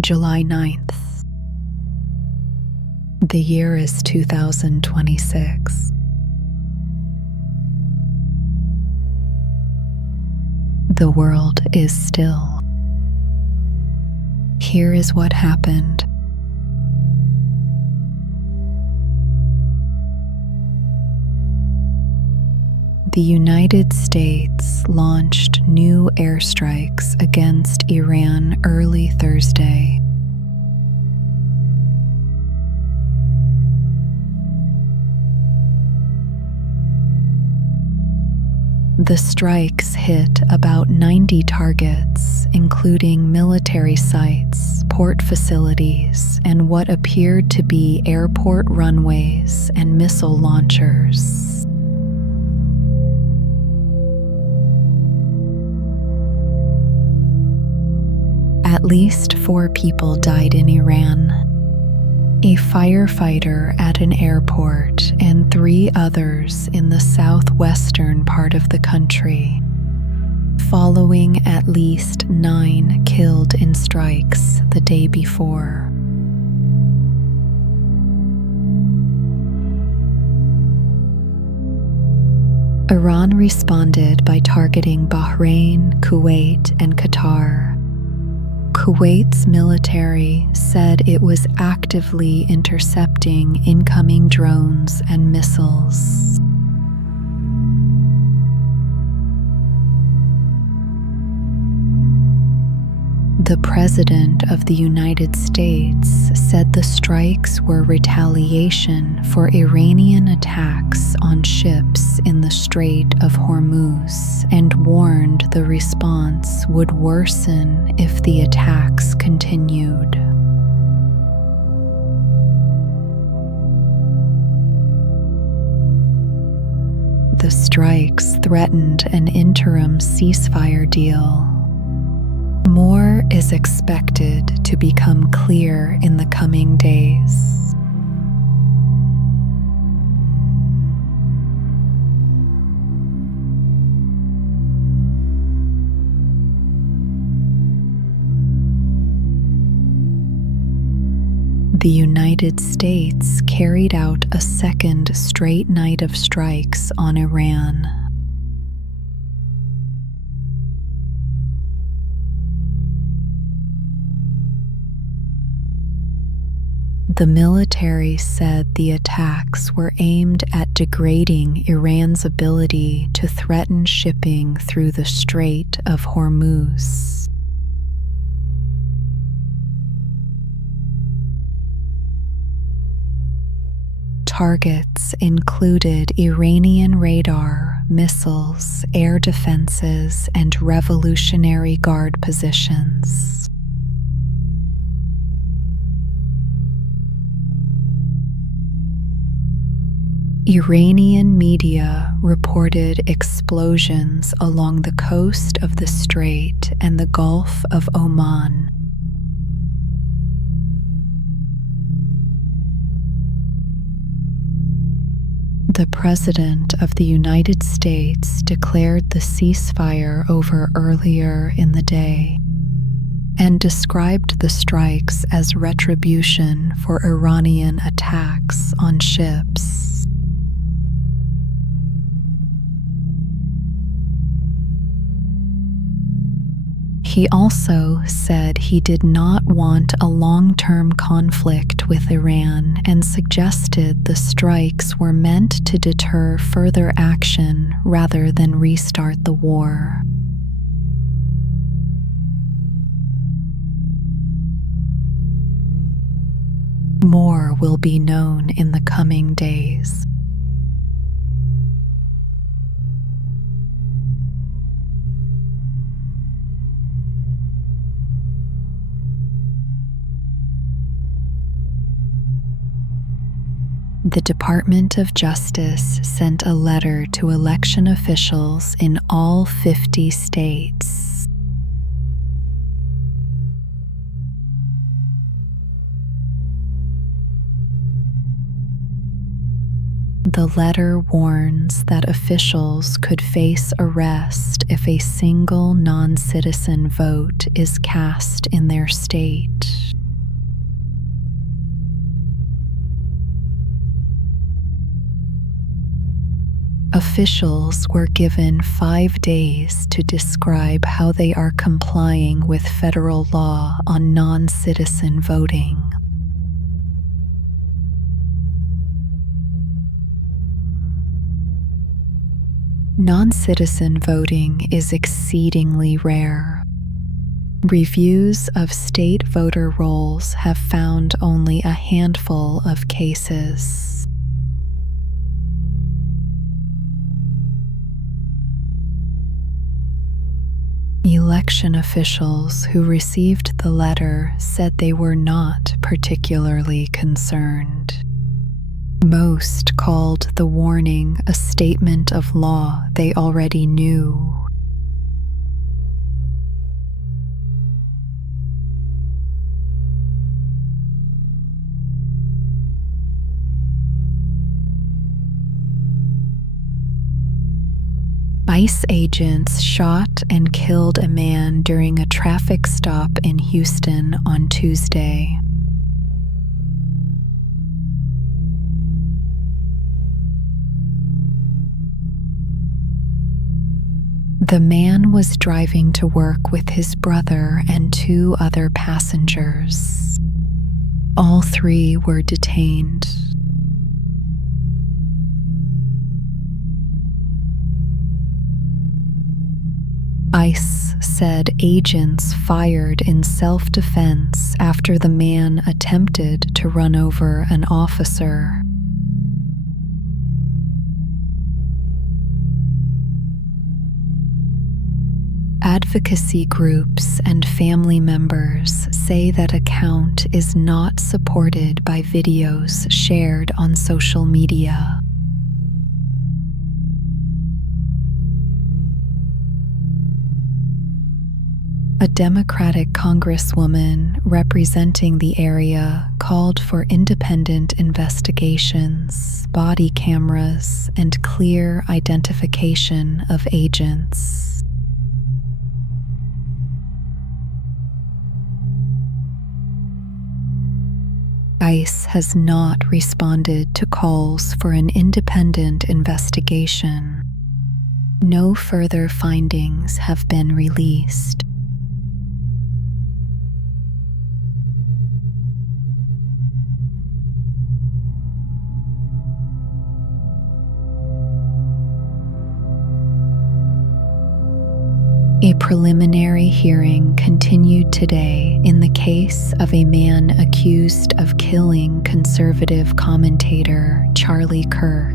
July 9th. The year is 2026. The world is still. Here is what happened. The United States launched new airstrikes against Iran early Thursday. The strikes hit about 90 targets, including military sites, port facilities, and what appeared to be airport runways and missile launchers. At least 4 people died in Iran: a firefighter at an airport and 3 others in the southwestern part of the country, following at least 9 killed in strikes the day before. Iran responded by targeting Bahrain, Kuwait, and Qatar. Kuwait's military said it was actively intercepting incoming drones and missiles. The President of the United States said the strikes were retaliation for Iranian attacks on ships in the Strait of Hormuz and warned the response would worsen if the attacks continued. The strikes threatened an interim ceasefire deal. More is expected to become clear in the coming days. The United States carried out a second straight night of strikes on Iran. The military said the attacks were aimed at degrading Iran's ability to threaten shipping through the Strait of Hormuz. Targets included Iranian radar, missiles, air defenses, and Revolutionary Guard positions. Iranian media reported explosions along the coast of the Strait and the Gulf of Oman. The President of the United States declared the ceasefire over earlier in the day and described the strikes as retribution for Iranian attacks on ships. He also said he did not want a long-term conflict with Iran and suggested the strikes were meant to deter further action rather than restart the war. More will be known in the coming days. The Department of Justice sent a letter to election officials in all 50 states. The letter warns that officials could face arrest if a single non-citizen vote is cast in their state. officials were given 5 days to describe how they are complying with federal law on non-citizen voting. Non-citizen voting is exceedingly rare. Reviews of state voter rolls have found only a handful of cases. Election officials who received the letter said they were not particularly concerned. Most called the warning a statement of law they already knew. ICE agents shot and killed a man during a traffic stop in Houston on Tuesday. The man was driving to work with his brother and 2 other passengers. All 3 were detained. ICE said agents fired in self-defense after the man attempted to run over an officer. Advocacy groups and family members say that account is not supported by videos shared on social media. A Democratic congresswoman representing the area called for independent investigations, body cameras, and clear identification of agents. ICE has not responded to calls for an independent investigation. No further findings have been released. A preliminary hearing continued today in the case of a man accused of killing conservative commentator Charlie Kirk.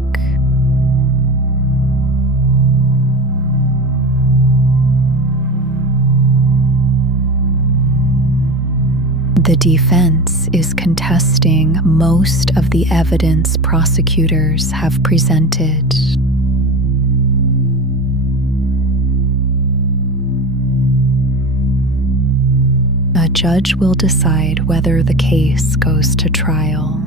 The defense is contesting most of the evidence prosecutors have presented. A judge will decide whether the case goes to trial.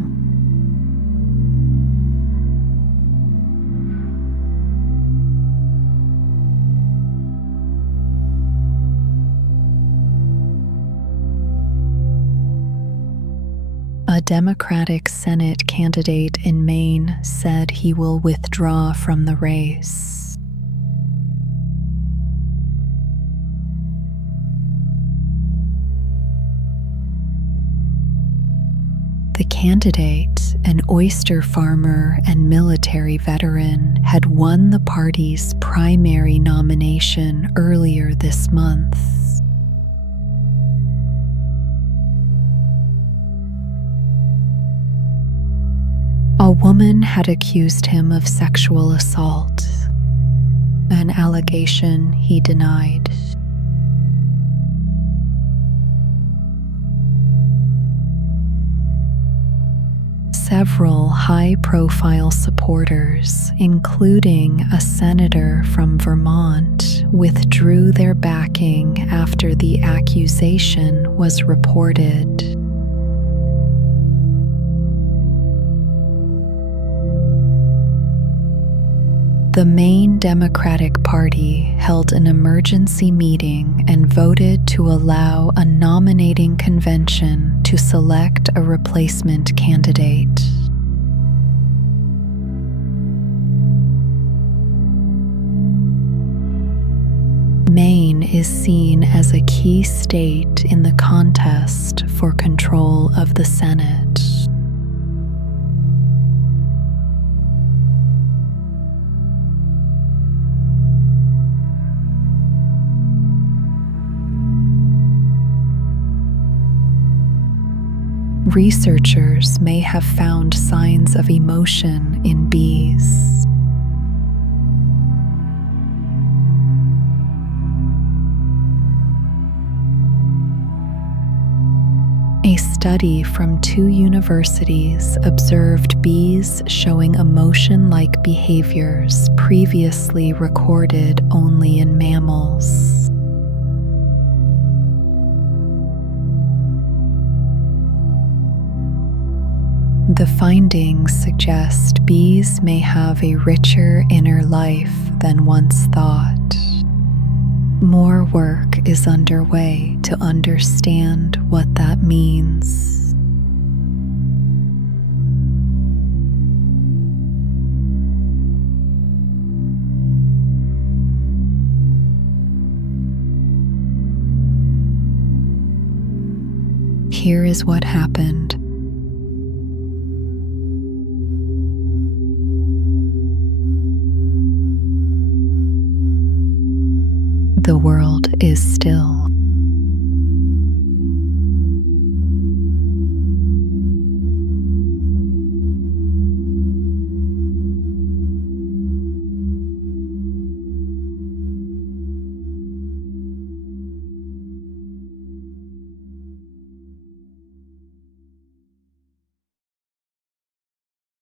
A Democratic Senate candidate in Maine said he will withdraw from the race. The candidate, an oyster farmer and military veteran, had won the party's primary nomination earlier this month. A woman had accused him of sexual assault, an allegation he denied. Several high-profile supporters, including a senator from Vermont, withdrew their backing after the accusation was reported. The Maine Democratic Party held an emergency meeting and voted to allow a nominating convention to select a replacement candidate. is seen as a key state in the contest for control of the Senate. Researchers may have found signs of emotion in bees. A study from 2 universities observed bees showing emotion-like behaviors previously recorded only in mammals. The findings suggest bees may have a richer inner life than once thought. More work is underway to understand what that means. Here is what happened. The world is still.